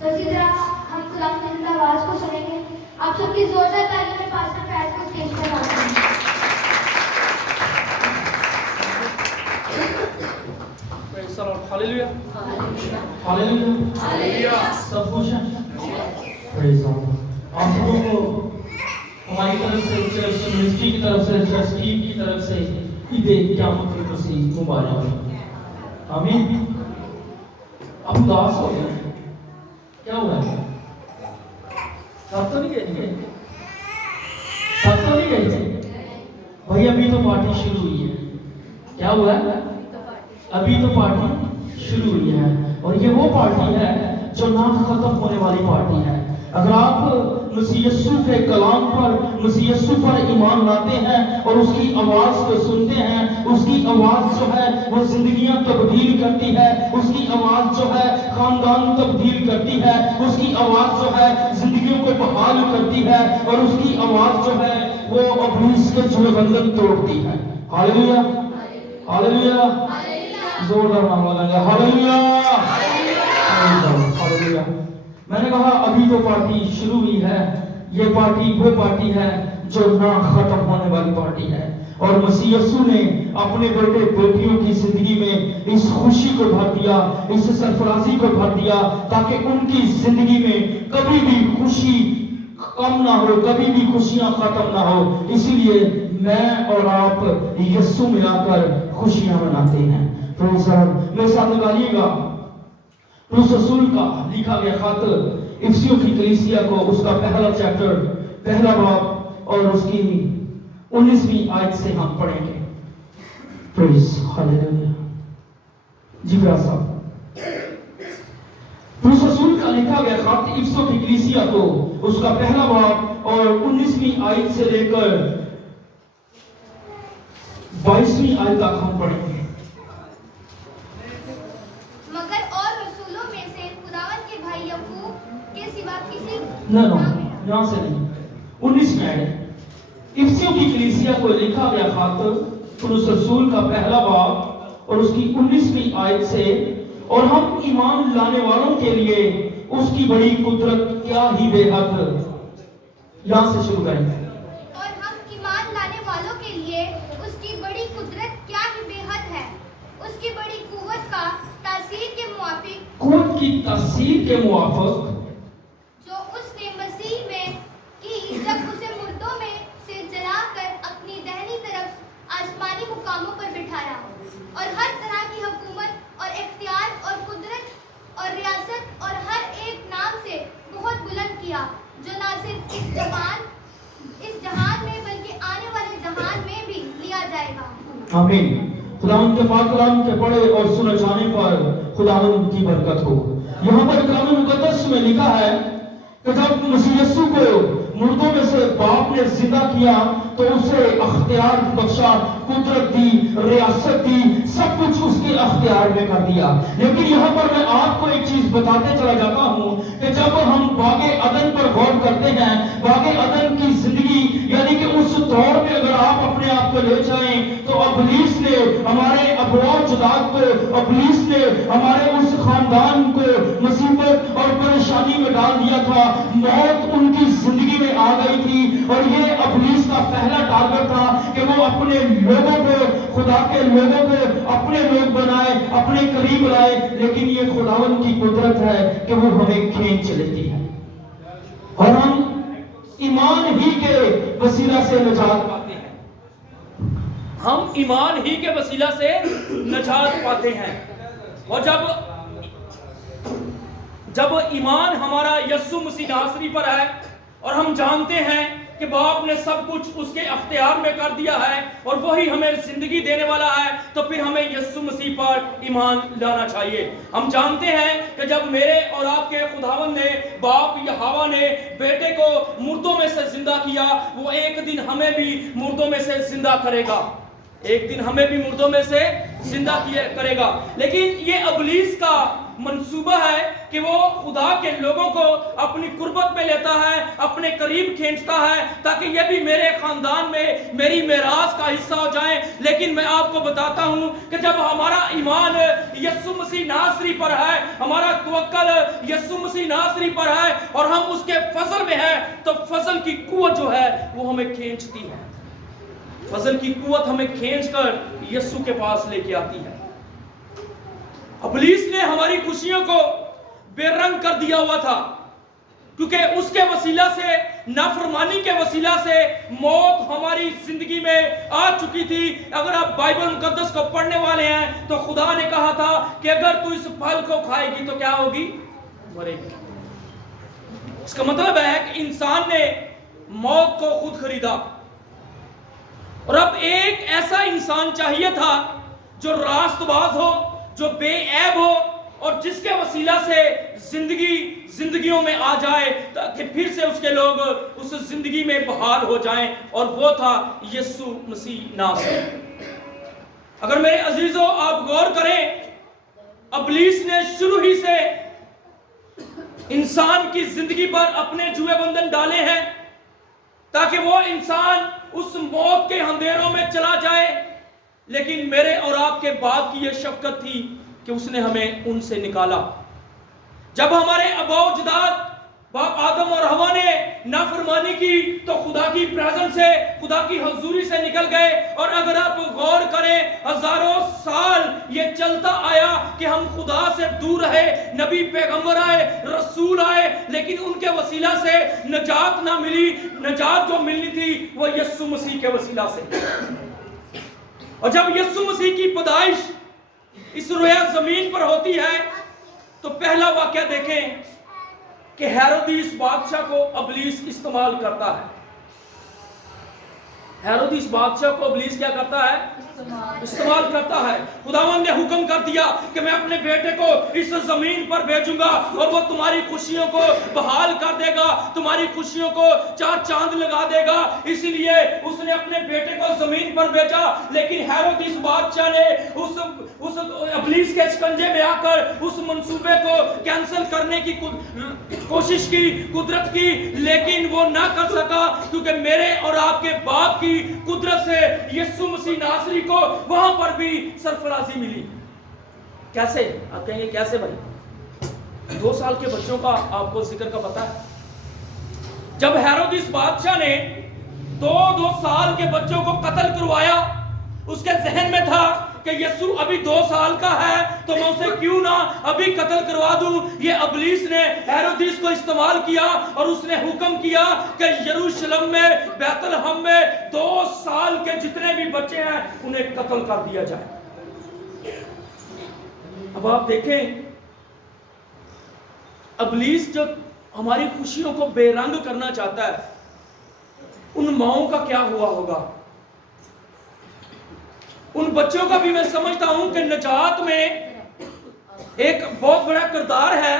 تو اسی طرح ہم خدا کی زندہ آواز کو سنیں گے. آپ سب کی زوردار تعلیم میں پاسٹر فیض کو اسٹیج پر آتے ہیں. Praise the Lord. Hallelujah. Hallelujah. Hallelujah. सब खुश हैं? Praise the Lord. आप सबों को हमारी तरफ से, चर्च मिनिस्ट्री की तरफ से, चर्च टीम की तरफ से ईद क़यामत की मसीह मुबारक. आमीन. अब उदास हो गए, क्या हुआ है? सब तो नहीं गए, सब तो नहीं गए भाई. अभी तो पार्टी शुरू हुई है. क्या हुआ है? अभी तो पार्टी शुरू हुई है. और ये वो पार्टी है जो ना खत्म होने वाली पार्टी है. अगर आप मसीह यीशु के कलाम पर, मसीह यीशु पर ईमान लाते हैं और उसकी आवाज को सुनते हैं, उसकी आवाज जो है वो जिंदगियां तब्दील करती है, उसकी आवाज जो है खानदान तब्दील करती है, उसकी आवाज जो है जिंदगियों को बहाल करती है, और उसकी आवाज जो है वो इब्लीस के जुल्म तोड़ती है. Hallelujah, hallelujah. जोरदार नाम लगाएंगे. Hallelujah, hallelujah. मैंने कहा अभी तो पार्टी शुरू हुई है. ये पार्टी वो पार्टी है जो ना खत्म होने वाली पार्टी है. और मसीह यीशु ने अपने बेटे बेटियों की जिंदगी में इस खुशी को भर दिया, इस सरफराजी को भर दिया, ताकि उनकी जिंदगी में कभी भी खुशी कम ना हो, कभी भी खुशियां खत्म ना हो. इसीलिए मैं और आप यीशु मिलाकर खुशियां मनाते हैं. Praise the Lord. मेरे साथ निकालिएगा पौलुस रसूल का लिखा गया खत इफिसियों की कलीसिया को, उसका पहला चैप्टर, पहला बाब और उसकी 19वीं आयत से हम पढ़ेंगे. Praise hallelujah. जी ब्रदर साहब, पौलुस रसूल का लिखा गया खत इफिसियों की कलीसिया को, उसका पहला बाब और 19वीं आयत से लेकर 22वीं आयत तक हम पढ़ेंगे. मगर और रसूलों में से खुदावन के भाई याकूब के सिवा किसी नो यहाँ से नहीं. 19वीं आयत, इफिसियों की कलीसिया को लिखा गया खत पौलुस रसूल का पहला बाब और उसकी 19वीं आयत से, और हम ईमान लाने वालों के लिए उसकी बड़ी कुदरत क्या ही बेहद. यहाँ से शुरू करेंगे. और हम ईमान लाने वालों के लिए उसकी बड़ी कुदरत क्या ही बेहद है, उसकी बड़ी कुव्वत का तासीर के मुआफिक, कुव्वत की तासीर के मुआफिक, जो उसने मसीह में की जब उसे मुर्दों में से जलाकर अपनी दाहिनी तरफ आसमानी मुकामों पर बिठाया, और हर तरह की हुकूमत और इख्तियार और कुदरत और रियासत और हर एक नाम से बहुत बुलंद किया, जो ना सिर्फ इस जहान में बल्कि आने वाले जहान में भी लिया जाएगा. आमीन. खुदावंद के पाक कलाम के पढ़े और सुने जाने पर खुदावंद की बरकत हो. यहाँ पर कलाम मुकद्दस में लिखा है कि जब मसीह यीशु को मुर्दों में से बाप ने जिंदा किया तो उसे अख्तियार बख्शा, कुदरत दी, रियासत दी, सब कुछ उसके अख्तियार में कर दिया. लेकिन यहाँ पर मैं आपको एक चीज बताते चला जाता हूँ कि जब हम बागे अदन पर गौर करते हैं, बागे अदन की जिंदगी, यानी कि उस दौर में अगर आप अपने आप को ले जाएं तो इब्लीस ने हमारे अबवाओ जुदात को, इब्लीस ने हमारे उस खानदान को मुसीबत और परेशानी में डाल दिया था. मौत उनकी जिंदगी में आ गई थी, और ये इब्लीस का पहला टारगेट था कि वो अपने लोगों को, खुदा के लोगों को अपने लोग बनाए, अपने करीब लाए. लेकिन ये खुदावन की कुदरत है कि वो हमें खींच लेती है, और हम ईमान ही के वसीला से निजात पाते हैं. हम ईमान ही के वसीला से निजात पाते हैं. और जब ईमान हमारा यीशु मसीह नासरी पर है और हम जानते हैं कि बाप ने सब कुछ उसके अख्तियार में कर दिया है और वही हमें जिंदगी देने वाला है, तो फिर हमें यीशु मसीह पर ईमान लाना चाहिए. हम जानते हैं कि जब मेरे और आपके खुदावन ने, बाप यहोवा ने बेटे को मुर्दों में से जिंदा किया, वो एक दिन हमें भी मुर्दों में से जिंदा करेगा. एक दिन हमें भी मुर्दों में से जिंदा करेगा. लेकिन ये इब्लीस का منصوبہ ہے کہ وہ خدا کے لوگوں کو اپنی قربت میں لیتا ہے, اپنے قریب کھینچتا ہے, تاکہ یہ بھی میرے خاندان میں میری میراث کا حصہ ہو جائیں. لیکن میں آپ کو بتاتا ہوں کہ جب ہمارا ایمان یسوع مسیح ناصری پر ہے, ہمارا توکل یسوع مسیح ناصری پر ہے, اور ہم اس کے فضل میں ہیں, تو فضل کی قوت جو ہے وہ ہمیں کھینچتی ہے. فضل کی قوت ہمیں کھینچ کر یسوع کے پاس لے کے آتی ہے. ابلیس نے ہماری خوشیوں کو بے رنگ کر دیا ہوا تھا, کیونکہ اس کے وسیلہ سے, نافرمانی کے وسیلہ سے موت ہماری زندگی میں آ چکی تھی. اگر آپ بائبل مقدس کو پڑھنے والے ہیں تو خدا نے کہا تھا کہ اگر تو اس پھل کو کھائے گی تو کیا ہوگی؟ مرے گی. اس کا مطلب ہے کہ انسان نے موت کو خود خریدا, اور اب ایک ایسا انسان چاہیے تھا جو راست باز ہو, جو بے عیب ہو, اور جس کے وسیلہ سے زندگیوں میں آ جائے تاکہ پھر سے اس کے لوگ اس زندگی میں بحال ہو جائیں, اور وہ تھا یسوع مسیح ناصری. اگر میرے عزیزوں آپ غور کریں, ابلیس نے شروع ہی سے انسان کی زندگی پر اپنے جوئے بندھن ڈالے ہیں تاکہ وہ انسان اس موت کے اندھیروں میں چلا جائے. لیکن میرے اور آپ کے باپ کی یہ شفقت تھی کہ اس نے ہمیں ان سے نکالا. جب ہمارے آباء و اجداد باپ آدم اور حوا نے نافرمانی کی تو خدا کی پریزنس سے, خدا کی حضوری سے نکل گئے. اور اگر آپ غور کریں, ہزاروں سال یہ چلتا آیا کہ ہم خدا سے دور رہے, نبی پیغمبر آئے, رسول آئے, لیکن ان کے وسیلہ سے نجات نہ ملی. نجات جو ملنی تھی وہ یسوع مسیح کے وسیلہ سے. اور جب یسوع مسیح کی پیدائش اس رویا زمین پر ہوتی ہے تو پہلا واقعہ دیکھیں کہ ہیرودیس بادشاہ کو ابلیس استعمال کرتا ہے. ہیرودیس بادشاہ کو ابلیس کیا کرتا ہے؟ استعمال کرتا ہے. خداوند نے حکم کر دیا کہ میں اپنے بیٹے کو اس زمین پر بھیجوں گا اور وہ تمہاری خوشیوں کو بحال کر دے گا, تمہاری خوشیوں کو چار چاند لگا دے گا. اسی لیے اس نے اپنے بیٹے کو زمین پر بھیجا. لیکن ہیرودیس بادشاہ نے اس ابلیس کے شکنجے میں آ کر اس منصوبے کو کینسل کرنے کی کوشش کی, قدرت کی, لیکن وہ نہ کر سکا, کیونکہ میرے اور آپ کے باپ کی قدرت سے یسوع مسیح ناصری کو وہاں پر بھی سرفرازی ملی. کیسے؟ آپ کہیں گے کیسے بھائی؟ 2 سال کے بچوں کا آپ کو ذکر کا پتہ ہے. جب ہیرودیس بادشاہ نے 2 سال کے بچوں کو قتل کروایا, اس کے ذہن میں تھا کہ یسوع ابھی 2 سال کا ہے تو میں اسے کیوں نہ ابھی قتل کروا دوں. یہ ابلیس نے ہیرودیس کو استعمال کیا اور اس نے حکم کیا کہ یروشلم میں, بیت لحم میں 2 سال کے جتنے بھی بچے ہیں انہیں قتل کر دیا جائے. اب آپ دیکھیں ابلیس جو ہماری خوشیوں کو بے رنگ کرنا چاہتا ہے, ان ماؤں کا کیا ہوا ہوگا؟ ان بچوں کا بھی میں سمجھتا ہوں کہ نجات میں ایک بہت بڑا کردار ہے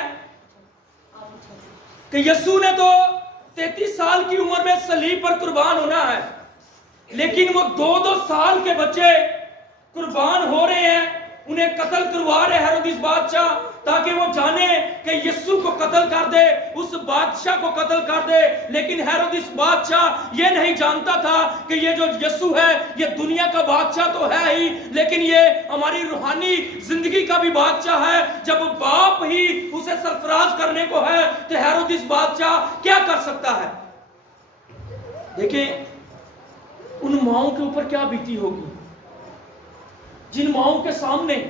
کہ یسوع نے تو 33 سال کی عمر میں صلیب پر قربان ہونا ہے, لیکن وہ 2 سال کے بچے قربان ہو رہے ہیں, انہیں قتل کروا رہے ہیرودیس بادشاہ تاکہ وہ جانے کہ یسوع کو قتل کر دے, اس بادشاہ کو قتل کر دے. لیکن ہیرودیس بادشاہ یہ نہیں جانتا تھا کہ یہ جو یسوع ہے یہ دنیا کا بادشاہ تو ہے ہی, لیکن یہ ہماری روحانی زندگی کا بھی بادشاہ ہے. جب باپ ہی اسے سرفراز کرنے کو ہے تو ہیرودیس بادشاہ کیا کر سکتا ہے؟ دیکھیں ان ماؤں کے اوپر کیا بیتی ہوگی, جن ماؤں کے سامنے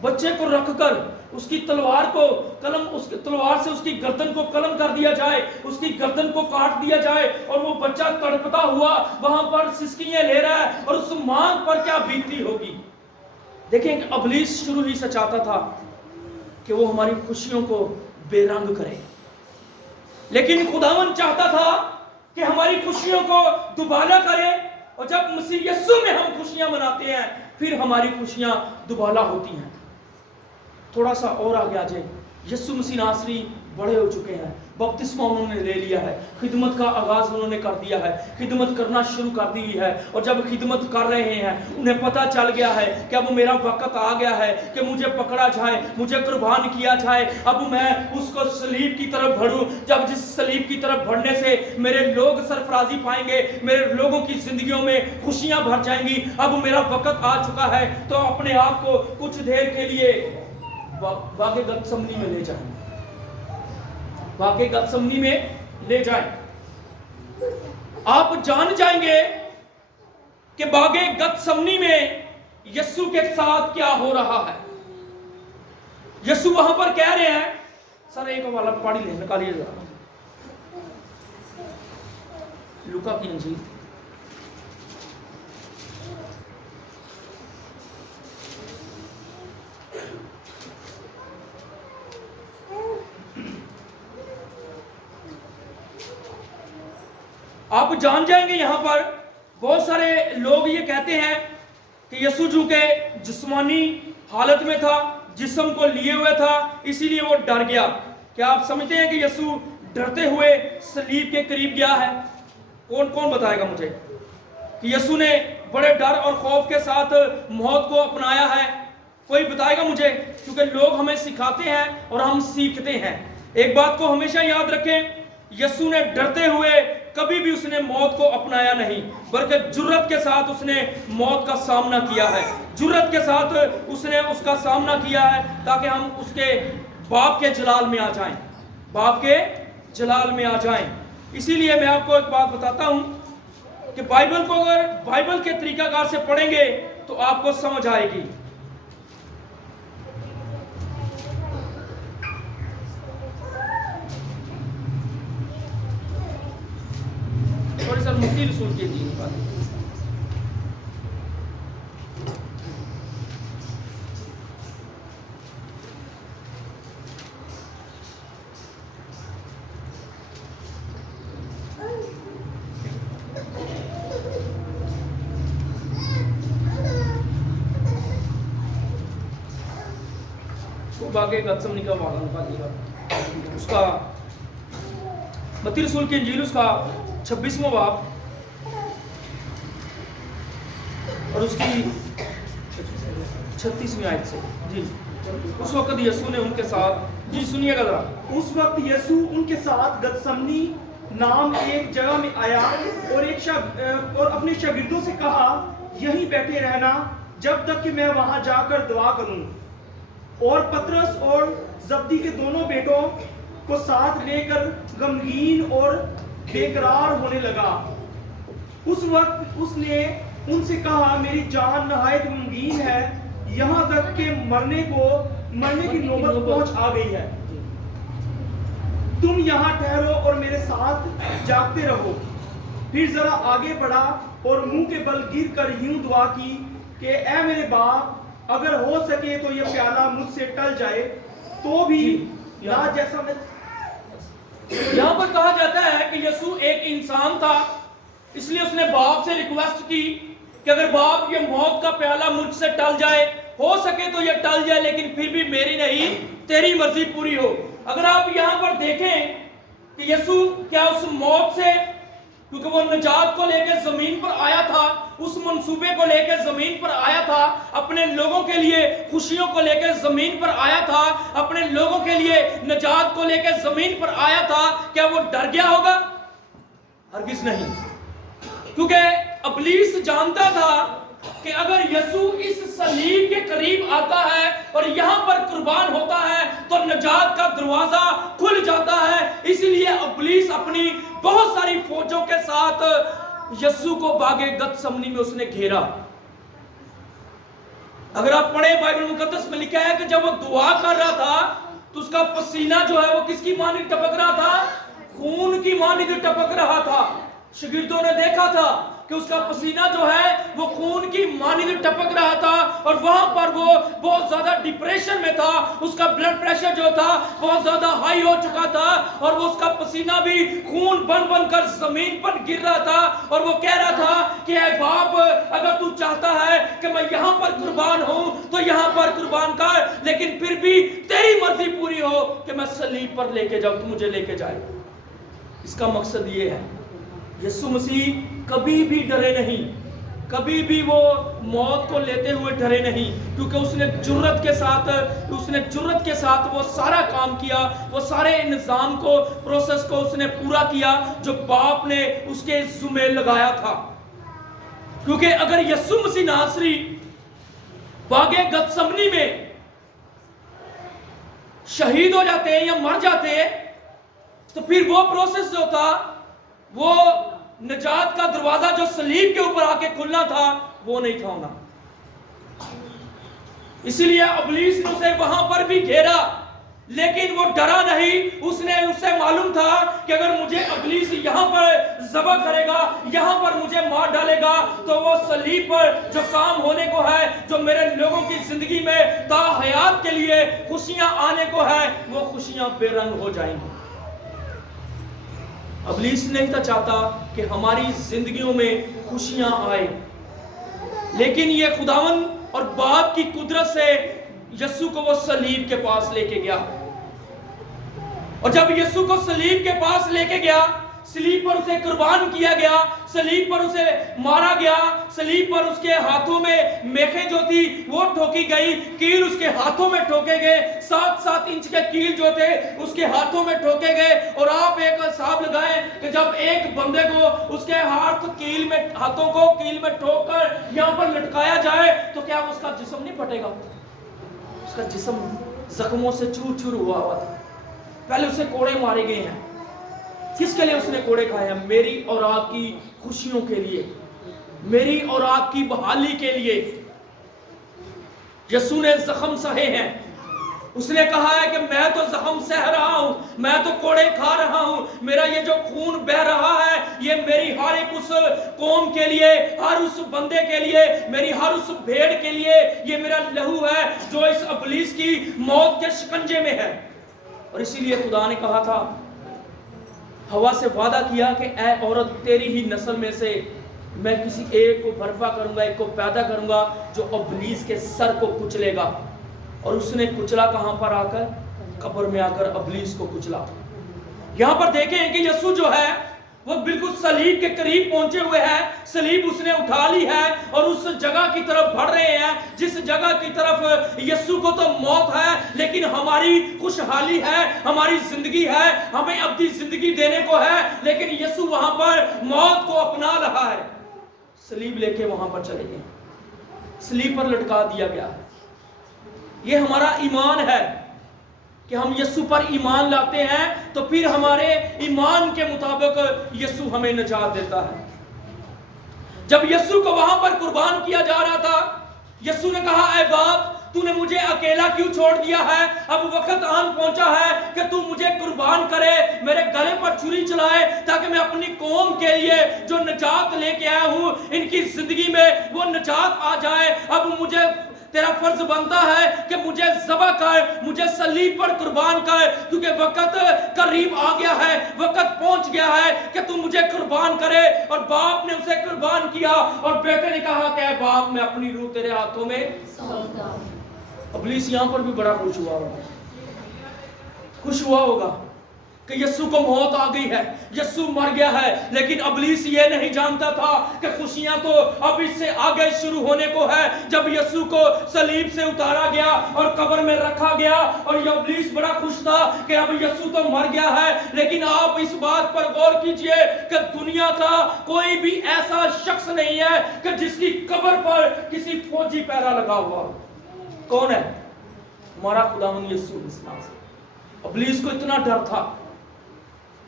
بچے کو رکھ کر اس کی تلوار کو قلم, اس کی تلوار سے اس کی گردن کو قلم کر دیا جائے, اس کی گردن کو کاٹ دیا جائے, اور وہ بچہ تڑپتا ہوا وہاں پر سسکیاں لے رہا ہے, اور اس ماں پر کیا بیتی ہوگی. دیکھیں ابلیس شروع ہی سے چاہتا تھا کہ وہ ہماری خوشیوں کو بے رنگ کرے, لیکن خداوند چاہتا تھا کہ ہماری خوشیوں کو دوبالا کرے. اور جب مسیح یسوع میں ہم خوشیاں مناتے ہیں پھر ہماری خوشیاں دوبالا ہوتی ہیں. تھوڑا سا اور آگے آ جائیں, यीशु मसीह नासरी बड़े हो चुके हैं, बपतिस्मा उन्होंने ले लिया है, खिदमत का आगाज उन्होंने कर दिया है, खिदमत करना शुरू कर दी है। और जब खिदमत कर रहे हैं उन्हें पता चल गया है कि अब मेरा वक्त आ गया है कि मुझे पकड़ा जाए, मुझे कुर्बान किया जाए, अब मैं उसको सलीब की तरफ बढ़ूं। जब जिस सलीब की तरफ बढ़ने से मेरे लोग सरफराजी पाएंगे, मेरे लोगों की जिंदगियों में खुशियां भर जाएंगी, अब मेरा वक्त आ चुका है, तो अपने आप को कुछ देर के लिए वाक़ई गतसमनी में ले जाएं, वाक़ई गतसमनी में ले जाएं। आप जान जाएंगे कि बागे गतसमनी में यीशु के साथ क्या हो रहा है। यीशु वहां पर कह रहे हैं, सर एक वाला पढ़ ले, निकालिए जरा लूका की इंजील, आप जान जाएंगे। यहां पर बहुत सारे लोग ये कहते हैं कि यीशु जो के जिस्मानी हालत में था, जिस्म को लिए हुए था, इसीलिए वो डर गया। क्या आप समझते हैं कि यीशु डरते हुए सलीब के करीब गया है? कौन कौन बताएगा मुझे कि यीशु ने बड़े डर और खौफ के साथ मौत को अपनाया है? कोई बताएगा मुझे, क्योंकि लोग हमें सिखाते हैं और हम सीखते हैं। एक बात को हमेशा याद रखें, यीशु ने डरते हुए कभी भी उसने मौत को अपनाया नहीं, बल्कि जुर्रत के साथ उसने मौत का सामना किया है, जुर्रत के साथ उसने उसका सामना किया है, ताकि हम उसके बाप के जलाल में आ जाएं, बाप के जलाल में आ जाएं। इसीलिए मैं आपको एक बात बताता हूं कि बाइबल को अगर बाइबल के तरीकाकार से पढ़ेंगे तो आपको समझ आएगी। थोड़ी सर मुफ्ती रसूल के दीन पर वो बाकी गतसमनी का वाला निकालिएगा, उसका मत्ती रसूल की इंजील उसका 26वां बाब और उसकी 36वीं आयत से। जी, उस वक्त यीशु ने उनके साथ, जी सुनिएगा जरा, उस वक्त यीशु उनके साथ गतसमनी नाम एक जगह में आया और अपने शागिर्दों से कहा, यहीं बैठे रहना जब तक कि मैं वहां जाकर दुआ करूं। और पतरस और जब्दी के दोनों बेटों को साथ लेकर गमगीन और बेकरार होने लगा। उस वक्त उसने उनसे कहा, मेरी जान नहायत गमगीन है, यहाँ तक कि मरने की नौबत पहुंच आ गई है। तुम यहाँ ठहरो और मेरे साथ जागते रहो। फिर जरा आगे बढ़ा और मुंह के बल गिर कर यूं दुआ की कि ऐ मेरे बाप, अगर हो सके तो यह प्याला मुझसे टल जाए, तो भी ना जैसा मैं। यहां पर कहा जाता है कि यीशु एक इंसान था, इसलिए उसने बाप से रिक्वेस्ट की कि अगर बाप ये मौत का प्याला मुझसे टल जाए, हो सके तो ये टल जाए, लेकिन फिर भी मेरी नहीं तेरी मर्जी पूरी हो। अगर आप यहां पर देखें कि यीशु क्या उस मौत से, क्योंकि वो निजात को लेकर जमीन पर आया था, उस मंसूबे को लेकर जमीन पर आया था, अपने लोगों के लिए खुशियों को लेकर जमीन पर आया था, अपने लोगों के लिए निजात को लेकर जमीन पर आया था, क्या वो डर गया होगा? हरगिज नहीं, क्योंकि इब्लीस जानता था कि अगर यीशु इस सलीब के करीब आता है और यहां पर कुर्बान होता है तो निजात का दरवाजा खुल जाता है। इसलिए इब्लीस अपनी बहुत सारी फौजों के साथ यीशु को बागे गतसमनी में उसने घेरा। अगर आप पढ़े बाइबल मुकद्दस में लिखा है कि जब वो दुआ कर रहा था तो उसका पसीना जो है वो किसकी मानिंद टपक रहा था? खून की मानिंद टपक रहा था। शागिर्दों ने देखा था कि उसका पसीना जो है वो खून की मानिंद टपक रहा था और वहां पर वो बहुत ज्यादा डिप्रेशन में था, उसका ब्लड प्रेशर जो था बहुत ज्यादा हाई हो चुका था और वो उसका पसीना भी खून बन बन कर जमीन पर गिर रहा था और वो कह रहा था कि ऐ बाप, अगर तू चाहता है कि मैं यहां पर कुर्बान हूं तो यहां पर कुर्बान कर, लेकिन फिर भी तेरी मर्जी पूरी हो कि मैं सलीब पर लेके जाऊं, तू मुझे लेके जाए। इसका मकसद ये है, यीशु मसीह कभी भी डरे नहीं, कभी भी वो मौत को लेते हुए डरे नहीं, क्योंकि उसने जुर्रत के साथ वो सारा काम किया, वो सारे निजाम को, प्रोसेस को उसने पूरा किया जो बाप ने उसके जुम्मे लगाया था। क्योंकि अगर यीशु मसीह नासरी बागे गतसमनी में शहीद हो जाते हैं या मर जाते हैं तो फिर वो प्रोसेस जो था, वो निजात का दरवाजा जो सलीब के ऊपर आके खुलना था, वो नहीं था होना। इसीलिए इब्लीस ने उसे वहां पर भी घेरा, लेकिन वो डरा नहीं। उससे मालूम था कि अगर मुझे इब्लीस यहां पर ज़बह करेगा, यहां पर मुझे मार डालेगा, तो वो सलीब पर जो काम होने को है, जो मेरे लोगों की जिंदगी में ता हयात के लिए खुशियां आने को है, वो खुशियां बेरंग हो जाएंगी। इब्लीस नहीं था चाहता कि हमारी जिंदगियों में खुशियां आए, लेकिन ये खुदावन और बाप की कुदरत से यीशु को वो सलीब के पास लेके गया। और जब यीशु को सलीब के पास लेके गया, सलीब पर उसे कुर्बान किया गया, सलीब पर उसे मारा गया, सलीब पर उसके हाथों में मेखें जो थी वो ठोकी गई, कील उसके हाथों में ठोके गए, 7-7 इंच के कील जो थे उसके हाथों में ठोके गए। और आप एक हिसाब लगाएं कि जब एक बंदे को उसके हाथों को कील में ठोक कर यहां पर लटकाया जाए तो क्या उसका जिस्म नहीं फटेगा? उसका जिस्म जख्मों से चूर चूर हुआ था। पहले उसे कोड़े मारे गए हैं। किसके लिए उसने कोड़े खाए हैं? मेरी और आपकी खुशियों के लिए, मेरी और आपकी बहाली के लिए यीशु ने जख्म सहे हैं। उसने कहा है कि मैं तो जख्म सह रहा हूं, मैं तो कोड़े खा रहा हूं, मेरा ये जो खून बह रहा है ये मेरी हर एक उस कौम के लिए, हर उस बंदे के लिए, मेरी हर उस भेड़ के लिए, ये मेरा लहू है जो इस इब्लीस की मौत के शिकंजे में है। और इसीलिए खुदा ने कहा था, हवा से वादा किया कि ऐ औरत, तेरी ही नस्ल में से मैं किसी एक को बर्पा करूंगा, एक को पैदा करूंगा जो इब्लीस के सर को कुचलेगा। और उसने कुचला कहां पर आकर? कब्र में आकर इब्लीस को कुचला। यहां पर देखें कि यीशु जो है वो बिल्कुल सलीब के करीब पहुंचे हुए हैं, सलीब उसने उठा ली है और उस जगह की तरफ बढ़ रहे हैं जिस जगह की तरफ यीशु को तो मौत है, लेकिन हमारी खुशहाली है, हमारी जिंदगी है, हमें अब्दी जिंदगी देने को है, लेकिन यीशु वहां पर मौत को अपना रहा है। सलीब लेके वहां पर चले गए, सलीब पर लटका दिया गया। ये हमारा ईमान है कि हम यीशु पर ईमान लाते हैं तो फिर हमारे ईमान के मुताबिक यीशु हमें निजात देता है। जब यीशु को वहां पर कुर्बान किया जा रहा था, यीशु ने कहा, ऐ बाप, तूने मुझे अकेला क्यों छोड़ दिया है? अब वक्त आन पहुंचा है कि तू मुझे कुर्बान करे, मेरे गले पर छुरी चलाए, ताकि मैं अपनी कौम के लिए जो निजात लेके आया हूं, इनकी जिंदगी में वो निजात आ जाए। अब मुझे तेरा फर्ज बनता है कि मुझे ज़बह कर, मुझे सलीब पर कुर्बान कर, क्योंकि वक्त करीब आ गया है, वक्त पहुंच गया है कि तू मुझे कुर्बान करे। और बाप ने उसे कुर्बान किया और बेटे ने कहा कि बाप, मैं अपनी रूह तेरे हाथों में सौंपता हूं। इब्लीस यहां पर भी बड़ा खुश हुआ होगा कि यीशु को मौत आ गई है, यीशु मर गया है, लेकिन इब्लीस ये नहीं जानता था कि खुशियां तो अब इससे आगे शुरू होने को है। जब यीशु को सलीब से उतारा गया और कब्र में रखा गया, और इब्लीस बड़ा खुश था कि अब यीशु तो मर गया है, लेकिन आप इस बात पर गौर कीजिए कि दुनिया का कोई भी ऐसा शख्स नहीं है कि जिसकी कब्र पर किसी फौजी पहरा लगा हुआ। कौन है? हमारा खुदावंद यीशु मसीह। इब्लीस को इतना डर था,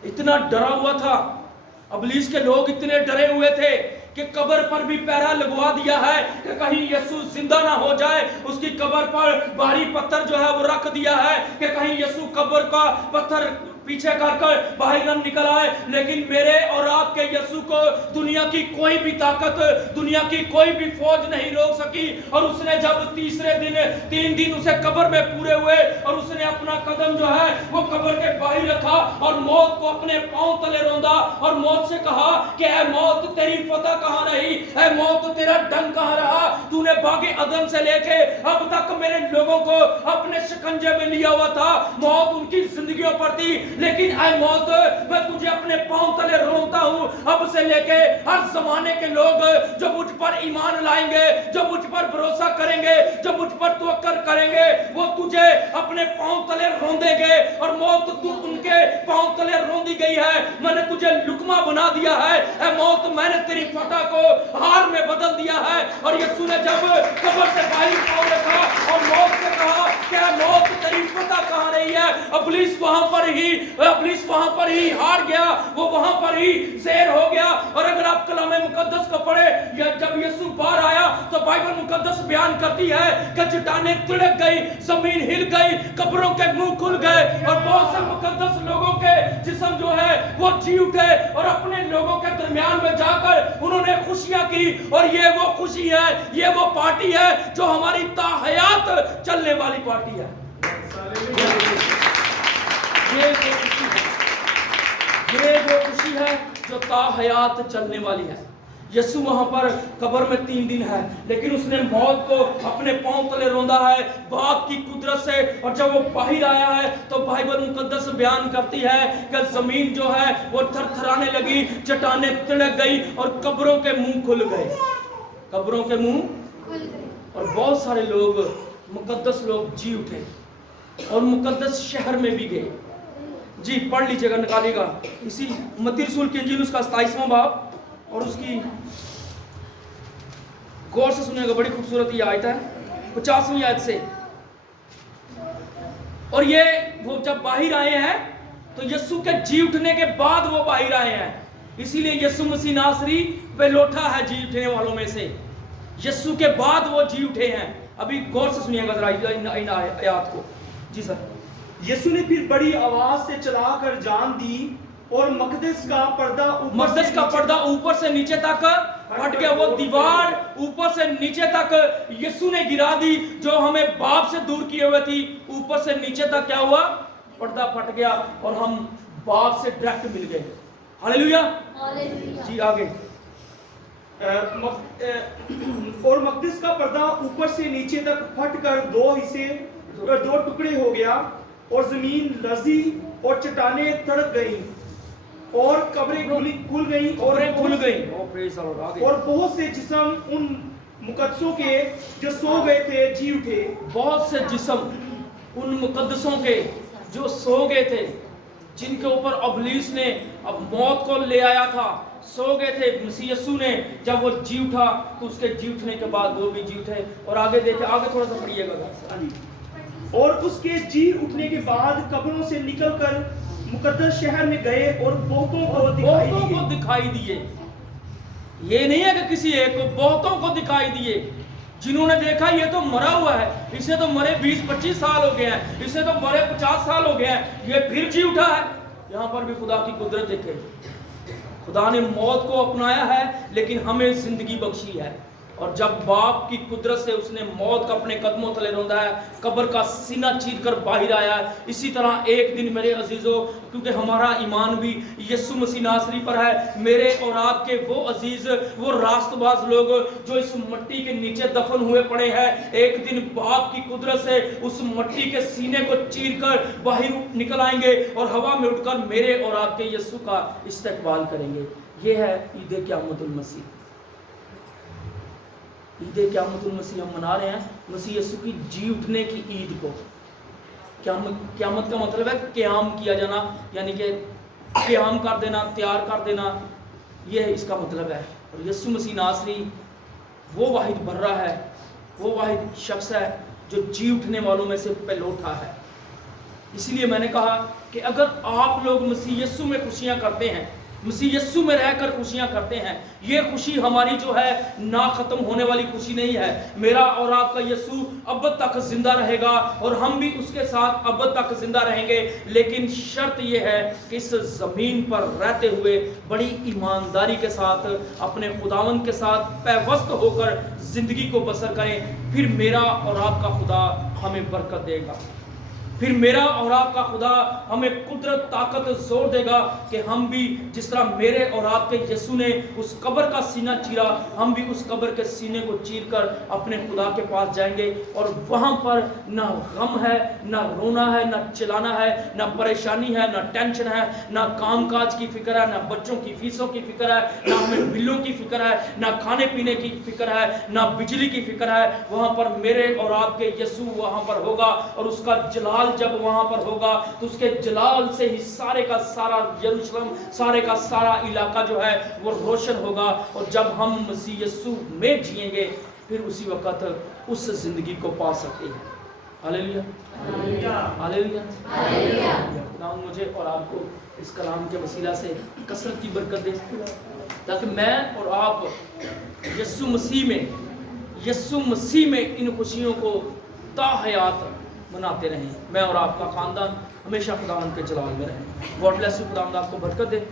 इतना डरा हुआ था, इब्लीस के लोग इतने डरे हुए थे कि कब्र पर भी पहरा लगवा दिया है कि कहीं यीशु जिंदा ना हो जाए। उसकी कब्र पर भारी पत्थर जो है वो रख दिया है कि कहीं यीशु कब्र का पत्थर पीछे कर बाहर हम निकल आए, लेकिन मेरे और आपके यीशु को दुनिया की कोई भी ताकत, दुनिया की कोई भी फौज नहीं रोक सकी। और उसने जब तीसरे दिन 3 दिन उसे कब्र में पूरे हुए और उसने अपना कदम जो है वो कब्र के बाहर रखा और मौत को अपने पांव तले रौंदा और मौत से कहा कि ऐ मौत तेरी फतह कहां रही, ऐ मौत तेरा डंक कहां रहा, तूने बागे अदम से लेके अब तक मेरे लोगों को अपने शिकंजे में लिया हुआ था। मौत उनकी जिंदगियों पर थी, लेकिन ऐ मौत मैं तुझे अपने पांव तले रोंता हूं। अब से लेके हर जमाने के लोग जो मुझ पर ईमान लाएंगे, जो मुझ पर भरोसा करेंगे, जो मुझ पर तवक्कल करेंगे, वो तुझे अपने पांव तले रोंदेंगे। और मौत तू उनके पांव तले रोंदी गई है, मैंने तुझे लुकमा बना दिया है। ऐ मौत मैंने तेरी फतह को हार में बदल दिया है। और यीशु ने जब कब्र से बाहर पांव रखा और मौत से कहा क्या मौत तेरी फतह कहां रही है, इब्लीस वहां पर ही हार गया, वो वहां पर ही शेर हो गया। और अगर आप कलाम मुकद्दस को पढ़े या जब यीशु बाहर आया तो बाइबल मुकद्दस बयान करती है कि चट्टानें तिड़क गई, जमीन हिल गई, कब्रों के मुंह खुल गए और बहुत से मुकद्दस लोगों के जिस्म जो है वो जी उठे और अपने लोगों के दरमियान में जाकर उन्होंने खुशियां की। और ये वो खुशी है, ये वो पार्टी है जो हमारी ताहयात चलने वाली पार्टी है। ये वो खुशी है जो ताहयात चलने वाली है। यीशु वहां पर कब्र में 3 दिन है, लेकिन उसने मौत को अपने पांव तले रौंदा है बाप की कुदरत से। और जब वो बाहर आया है तो बाइबल मुकद्दस बयान करती है कि जमीन जो है वो थरथराने लगी, चट्टानें तिड़क गई और कब्रों के मुंह खुल गए, कब्रों के मुंह खुल गए। और बहुत सारे लोग, मुकद्दस लोग जी उठे और मुकद्दस शहर में भी गए। जी पढ़ लीजिएगा, निकालिएगा इसी मत्ती रसूल की इंजील उसका 27वां बाब और उसकी गौर से सुनिएगा, बड़ी खूबसूरत ये आयत है 50वीं आयत से। और ये वो जब बाहर आए हैं तो यीशु के जी उठने के बाद वो बाहर आए हैं, इसीलिए यीशु मसीह नासरी पे लौटा है जी उठने वालों में से। यीशु के बाद वो जी उठे हैं। अभी गौर से सुनिएगा जरा इन आयत को। जी सर। यीशु ने फिर बड़ी आवाज से चलाकर जान दी और मकदस का पर्दा ऊपर से नीचे तक फट गया। वो दीवार ऊपर से नीचे तक यीशु ने गिरा दी जो हमें बाप से दूर किए हुए थी। ऊपर से नीचे तक क्या हुआ, पर्दा फट गया और हम बाप से डायरेक्ट मिल गए। हालेलुया। जी आगे। और मकदस का पर्दा ऊपर से नीचे तक फटकर 2 टुकड़े हो गया और जमीन लर्जी और चट्टानें तड़क गईं और कब्रें खुल गईं और बहुत से जिस्म उन मुकद्दसों के जो सो गए थे जी उठे। बहुत से जिस्म उन मुकद्दसों के जो सो गए थे, जिनके ऊपर इब्लीस ने अब मौत को ले आया था, सो गए थे। मसीह यीशु ने जब वो जी उठा तो उसके जी उठने के बाद वो भी जी उठे। और आगे देखे, आगे थोड़ा सा पढ़िएगा। और उसके जी उठने के बाद कब्रों से निकलकर मुकद्दस शहर में गए और बहुतों को दिखाई दिए। ये नहीं है कि किसी एक को, बहुतों को दिखाई दिए। जिन्होंने देखा ये तो मरा हुआ है, इसे तो मरे 20-25 साल हो गए हैं, इसे तो मरे 50 साल हो गए हैं, ये फिर जी उठा है। यहाँ पर भी खुदा की कुदरत देखे। खुदा ने मौत को अपनाया है लेकिन हमें जिंदगी बख्शी है। और जब बाप की कुदरत से उसने मौत का अपने कदमों तले रौंदा है, कब्र का सीना चीर कर बाहर आया है, इसी तरह एक दिन मेरे अजीजों, क्योंकि हमारा ईमान भी यीशु मसीह नासरी पर है, मेरे और आपके वो अजीज, वो रास्तबाज लोग जो इस मिट्टी के नीचे दफन हुए पड़े हैं, एक दिन बाप की कुदरत से उस मिट्टी के सीने को चीर कर बाहर निकल आएंगे और हवा में उठकर मेरे और आपके यीशु का इस्तकबाल करेंगे। ये है ईद क़यामतुल मसीह। ईद क़यामतुल मसीह हम मना रहे हैं, मसीह यीशु की जी उठने की ईद को। क़यामत का मतलब है क़याम किया जाना, यानी कि क़याम कर देना, तैयार कर देना, ये इसका मतलब है। और यीशु मसीह नासरी वो वाहिद बर्रा है, वो वाहिद शख्स है जो जी उठने वालों में से पहलौठा है। इसलिए मैंने कहा कि अगर आप लोग मसीह यीशु में खुशियाँ करते हैं, मसीह यस्सु में रहकर खुशियां करते हैं। ये खुशी हमारी जो है ना खत्म होने वाली खुशी नहीं है। मेरा और आपका यस्सु अब तक जिंदा रहेगा और हम भी उसके साथ अब तक जिंदा रहेंगे। लेकिन शर्त ये है कि इस जमीन पर रहते हुए बड़ी ईमानदारी के साथ अपने खुदावंद के साथ पैवस्त होकर जिंदगी को बसर करें। फिर मेरा और आपका खुदा हमें बरकत देगा। फिर मेरा और आपका खुदा हमें कुदरत ताकत जोर देगा कि हम भी जिस तरह मेरे और आपके यीशु ने उस कब्र का सीना चीरा, हम भी उस कब्र के सीने को चीर कर अपने खुदा के पास जाएंगे और वहां पर ना गम है, ना रोना है, ना चिल्लाना है, ना परेशानी है, ना टेंशन है, ना कामकाज की फिक्र है, ना बच्चों की फीसों की फिक्र है, ना हमें बिलों की फिक्र है, ना खाने पीने की फिक्र है, ना बिजली की फिक्र है। वहां पर मेरे और आपके यीशु वहां पर होगा और उसका जलाल जब वहां पर होगा तो उसके जलाल से ही सारे का सारा यरूशलेम, सारे का सारा इलाका जो है वो रोशन होगा। और जब हम मसीह यीशु में जिएंगे फिर उसी वक्त उस जिंदगी को पा सकते हैं। Hallelujah, hallelujah, hallelujah. खुदा मुझे और आपको इस कलाम के वसीला से कसरत की बरकत दे ताकि मैं और आप यीशु मसीह में इन खुशियों को ताहयात मनाते रहें। मैं और आपका खानदान हमेशा खुदावंद के जलाल में रहें। God bless you. खुदावंद आपको बरकत दे।